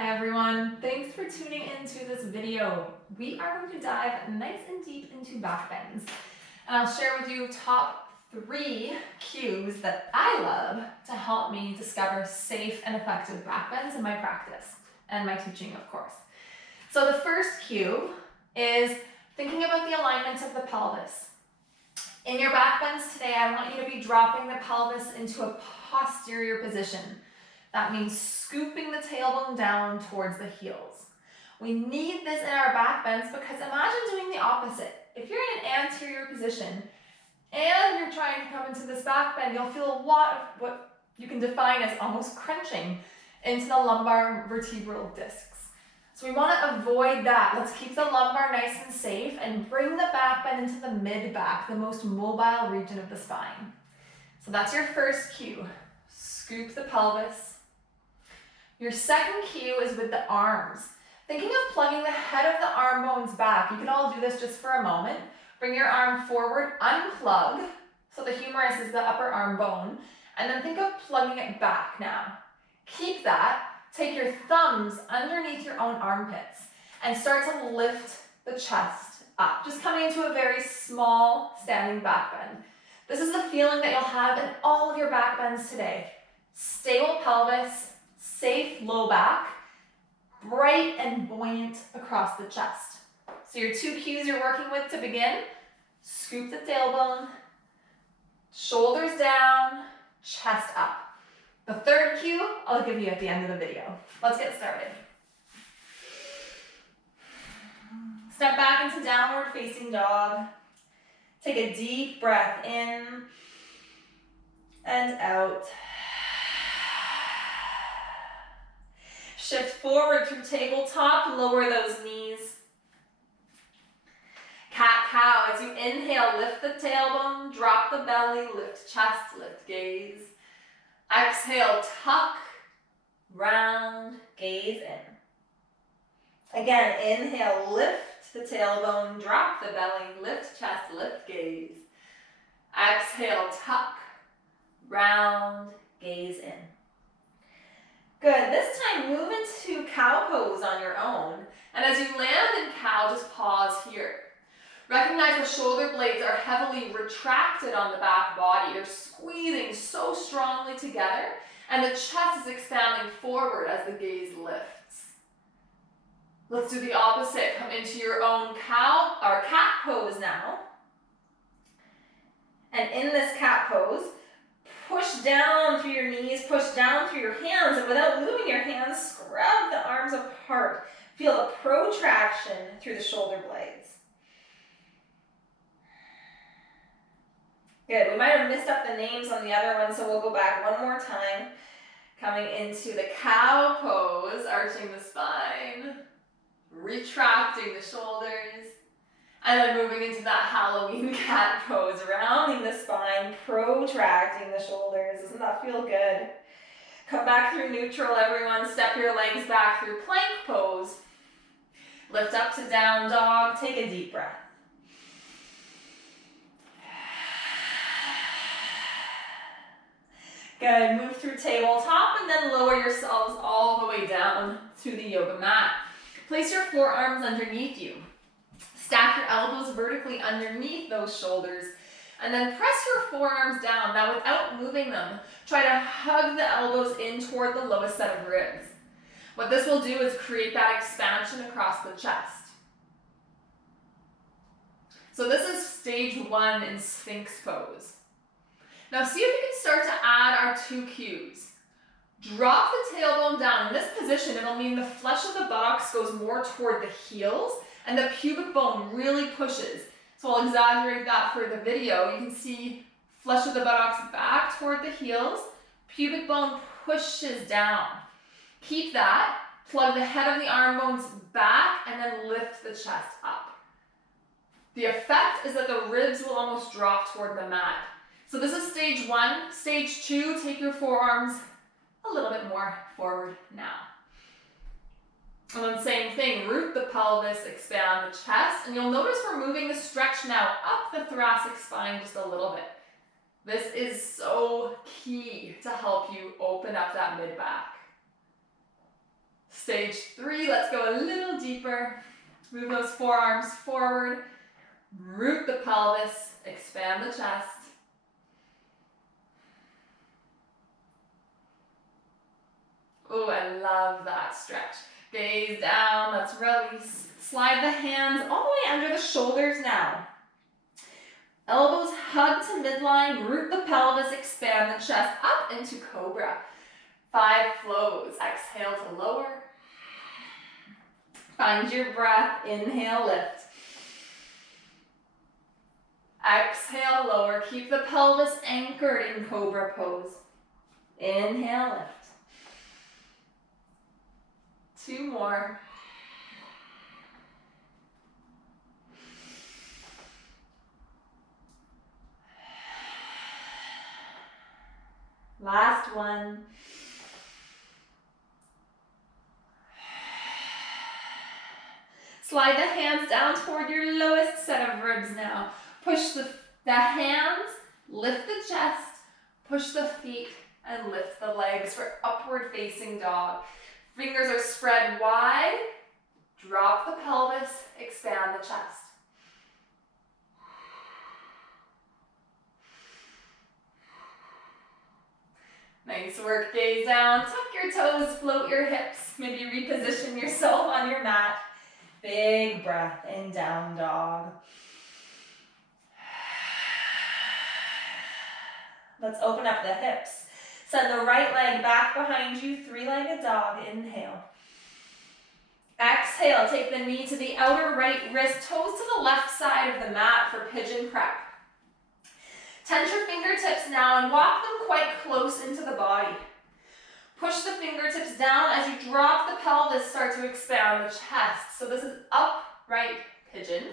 Hi everyone, thanks for tuning into this video. We are going to dive nice and deep into backbends. And I'll share with you top 3 cues that I love to help me discover safe and effective backbends in my practice and my teaching, of course. So the first cue is thinking about the alignment of the pelvis. In your backbends today, I want you to be dropping the pelvis into a posterior position. That means scooping the tailbone down towards the heels. We need this in our backbends because imagine doing the opposite. If you're in an anterior position and you're trying to come into this backbend, you'll feel a lot of what you can define as almost crunching into the lumbar vertebral discs. So we want to avoid that. Let's keep the lumbar nice and safe and bring the backbend into the mid-back, the most mobile region of the spine. So that's your first cue. Scoop the pelvis. Your second cue is with the arms. Thinking of plugging the head of the arm bones back. You can all do this just for a moment. Bring your arm forward, unplug. So the humerus is the upper arm bone. And then think of plugging it back now. Keep that. Take your thumbs underneath your own armpits and start to lift the chest up. Just coming into a very small standing back bend. This is the feeling that you'll have in all of your back bends today. Stable pelvis, safe low back, bright and buoyant across the chest. So your 2 cues you're working with to begin: scoop the tailbone, shoulders down, chest up. The third cue I'll give you at the end of the video. Let's get started. Step back into downward facing dog. Take a deep breath in and out. Shift forward through tabletop, lower those knees. Cat-cow. As you inhale, lift the tailbone, drop the belly, lift chest, lift gaze. Exhale, tuck, round, gaze in. Again, inhale, lift the tailbone, drop the belly, lift chest, lift gaze. Exhale, tuck, round, gaze in. Good. This time, move into cow pose on your own. And as you land in cow, just pause here. Recognize the shoulder blades are heavily retracted on the back body. They're squeezing so strongly together, and the chest is expanding forward as the gaze lifts. Let's do the opposite. Come into your own cow or cat pose now. And in this cat pose, push down through your knees, push down through your hands, and without moving your hands, scrub the arms apart. Feel the protraction through the shoulder blades. Good. We might have missed up the names on the other one, so we'll go back one more time. Coming into the cow pose, arching the spine, retracting the shoulders, and then moving into that Halloween cat pose, rounding the spine, protracting the shoulders. Doesn't that feel good? Come back through neutral, everyone. Step your legs back through plank pose. Lift up to down dog. Take a deep breath. Good. Move through tabletop and then lower yourselves all the way down to the yoga mat. Place your forearms underneath you. Stack your elbows vertically underneath those shoulders and then press your forearms down. Now, without moving them, try to hug the elbows in toward the lowest set of ribs. What this will do is create that expansion across the chest. So this is stage 1 in Sphinx pose. Now see if you can start to add our 2 cues. Drop the tailbone down. In this position, it'll mean the flesh of the buttocks goes more toward the heels and the pubic bone really pushes. So I'll exaggerate that for the video. You can see flesh of the buttocks back toward the heels, pubic bone pushes down. Keep that. Plug the head of the arm bones back and then lift the chest up. The effect is that the ribs will almost drop toward the mat. So this is stage 1. Stage 2, take your forearms a little bit more forward now. And then same thing, root the pelvis, expand the chest, and you'll notice we're moving the stretch now up the thoracic spine just a little bit. This is so key to help you open up that mid-back. Stage 3, let's go a little deeper. Move those forearms forward. Root the pelvis, expand the chest. Oh, I love that stretch. Gaze down, let's release. Slide the hands all the way under the shoulders now. Elbows hug to midline, root the pelvis, expand the chest up into cobra. 5 flows. Exhale to lower. Find your breath. Inhale, lift. Exhale, lower. Keep the pelvis anchored in cobra pose. Inhale, lift. 2 more. Last one. Slide the hands down toward your lowest set of ribs now. Push the hands, lift the chest, push the feet, and lift the legs for upward facing dog. Fingers are spread wide. Drop the pelvis, expand the chest. Nice work, gaze down, tuck your toes, float your hips. Maybe reposition yourself on your mat. Big breath in down dog. Let's open up the hips. Send the right leg back behind you, 3-legged dog, inhale. Exhale, take the knee to the outer right wrist, toes to the left side of the mat for pigeon prep. Tense your fingertips now and walk them quite close into the body. Push the fingertips down as you drop the pelvis, start to expand the chest. So this is upright pigeon,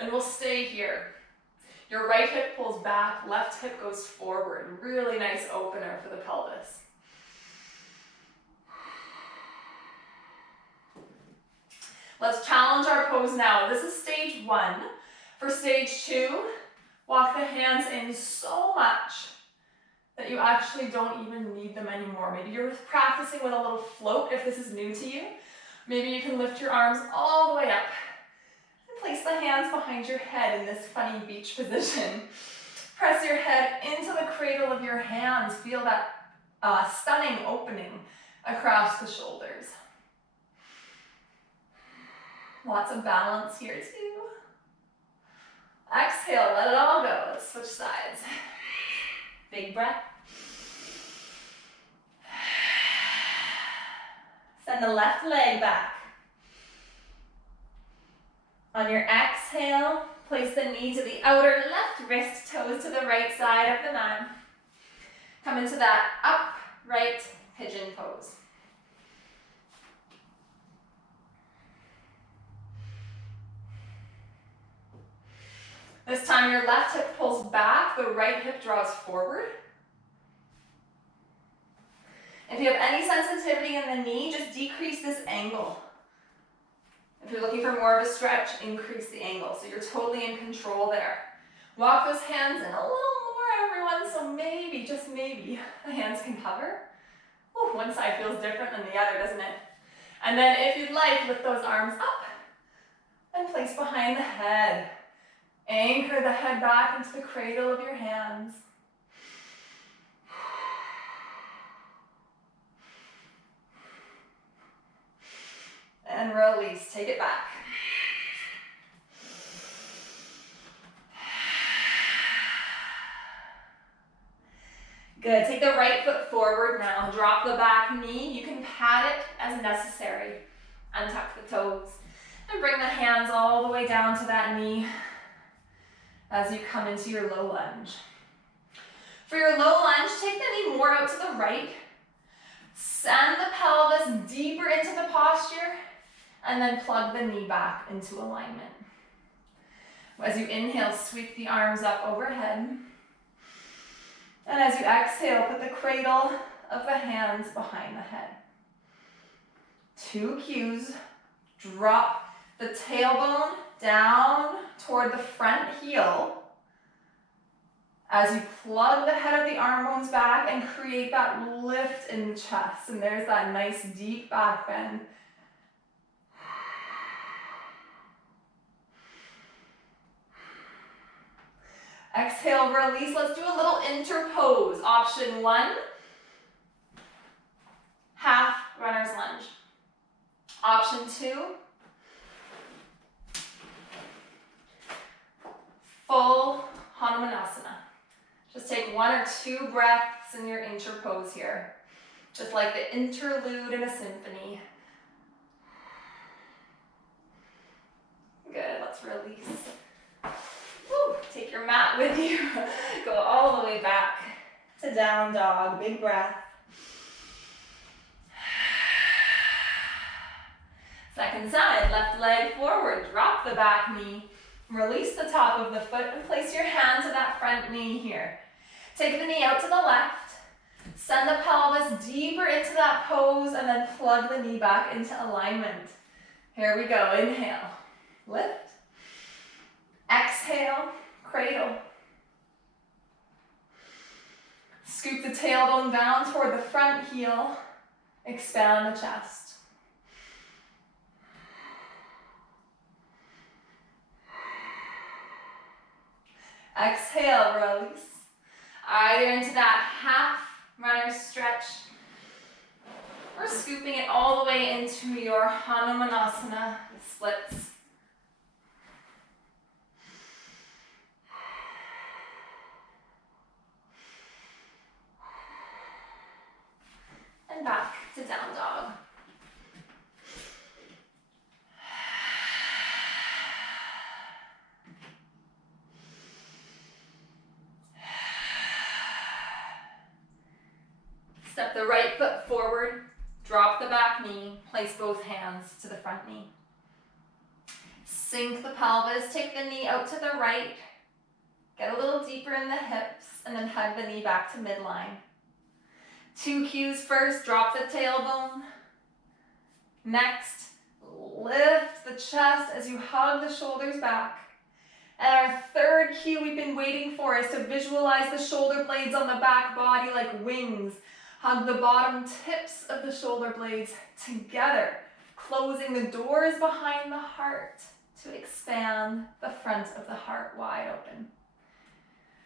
and we'll stay here. Your right hip pulls back, left hip goes forward. Really nice opener for the pelvis. Let's challenge our pose now. This is stage 1. For stage 2, walk the hands in so much that you actually don't even need them anymore. Maybe you're practicing with a little float if this is new to you. Maybe you can lift your arms all the way up and place the hands behind your head in this funny beach position. Press your head into the cradle of your hands. Feel that stunning opening across the shoulders. Lots of balance here too. Exhale, let it all go. Let's switch sides. Big breath. Send the left leg back. On your exhale, place the knee to the outer left wrist, toes to the right side of the mat. Come into that upright pigeon pose. This time your left hip pulls back, the right hip draws forward. If you have any sensitivity in the knee, just decrease this angle. If you're looking for more of a stretch, increase the angle. So you're totally in control there. Walk those hands in a little more, everyone. So maybe, just maybe, the hands can cover. Ooh, one side feels different than the other, doesn't it? And then if you'd like, lift those arms up and place behind the head. Anchor the head back into the cradle of your hands. And release, take it back. Good, take the right foot forward now. Drop the back knee. You can pat it as necessary. Untuck the toes. And bring the hands all the way down to that knee as you come into your low lunge. For your low lunge, take the knee more out to the right. Send the pelvis deeper into the posture, and then plug the knee back into alignment. As you inhale, sweep the arms up overhead. And as you exhale, put the cradle of the hands behind the head. 2 cues. Drop the tailbone down toward the front heel as you plug the head of the arm bones back and create that lift in the chest. And there's that nice deep back bend Exhale, release. Let's do a little interpose. Option 1, half runner's lunge. Option 2, full Hanumanasana. Just take 1 or 2 breaths in your interpose here. Just like the interlude in a symphony. Good, let's release. Woo. Take your mat with you. Go all the way back to down dog. Big breath. Second side, left leg forward. Drop the back knee. Release the top of the foot and place your hand to that front knee here. Take the knee out to the left. Send the pelvis deeper into that pose and then plug the knee back into alignment. Here we go. Inhale. Lift. Exhale. Cradle. Scoop the tailbone down toward the front heel. Expand the chest. Exhale, release. Either into that half runner stretch or scooping it all the way into your Hanumanasana splits. And back to down dog. Step the right foot forward, drop the back knee, place both hands to the front knee. Sink the pelvis, take the knee out to the right, get a little deeper in the hips, and then hug the knee back to midline. 2 cues first, drop the tailbone. Next, lift the chest as you hug the shoulders back. And our third cue we've been waiting for is to visualize the shoulder blades on the back body like wings. Hug the bottom tips of the shoulder blades together, closing the doors behind the heart to expand the front of the heart wide open.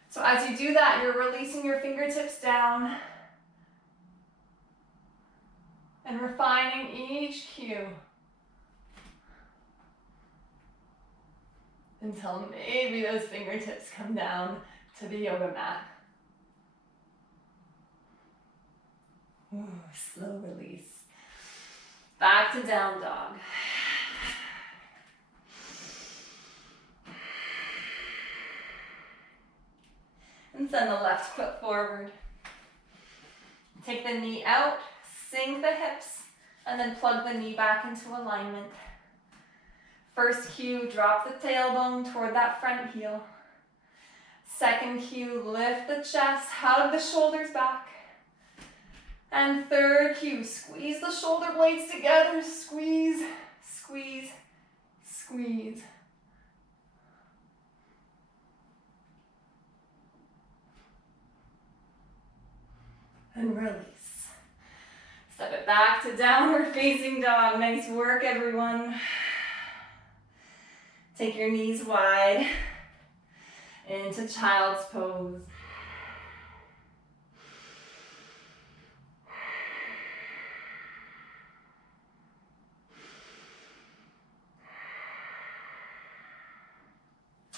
So as you do that, you're releasing your fingertips down and refining each cue until maybe those fingertips come down to the yoga mat. Ooh, slow release. Back to down dog. And send the left foot forward. Take the knee out, sink the hips, and then plug the knee back into alignment. First cue, drop the tailbone toward that front heel. Second cue, lift the chest, hug the shoulders back. And third cue, squeeze the shoulder blades together, squeeze, squeeze, squeeze. And release. Step it back to downward facing dog. Nice work, everyone. Take your knees wide into child's pose.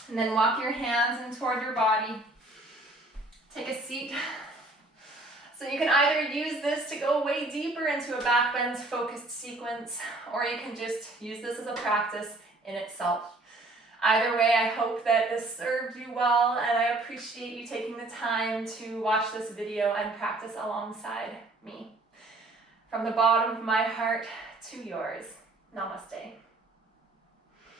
And then walk your hands in toward your body. Take a seat. So you can either use this to go way deeper into a backbend focused sequence, or you can just use this as a practice in itself. Either way, I hope that this served you well, and I appreciate you taking the time to watch this video and practice alongside me. From the bottom of my heart to yours, namaste.